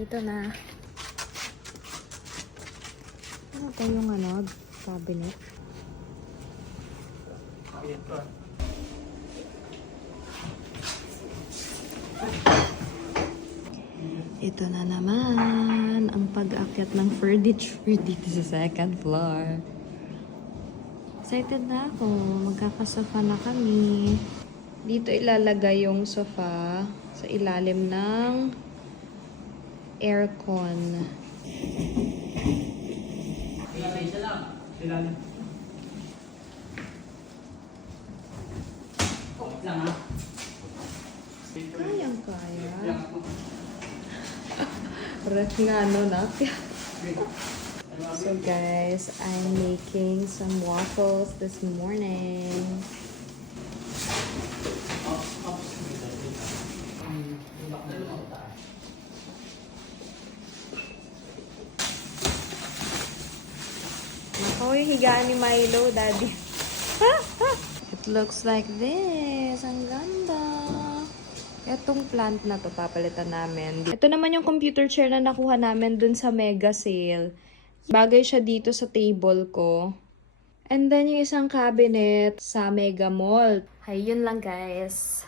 Nandito na. Ano ito yung cabinet? Ito na naman ang pag-akyat ng furniture dito sa second floor. Excited na ako. Magkakasofa na kami. Dito ilalagay yung sofa sa ilalim ng aircon. Kayang-kaya. Ref nga, no, na? So guys, I'm making some waffles this morning. Ako yung higaan ni Milo, Daddy. It looks like this. Ang ganda. Etong plant na to, papalitan namin. Ito naman yung computer chair na nakuha namin dun sa mega sale. Bagay siya dito sa table ko. And then yung isang cabinet sa Mega Mall. Ay, yun lang guys.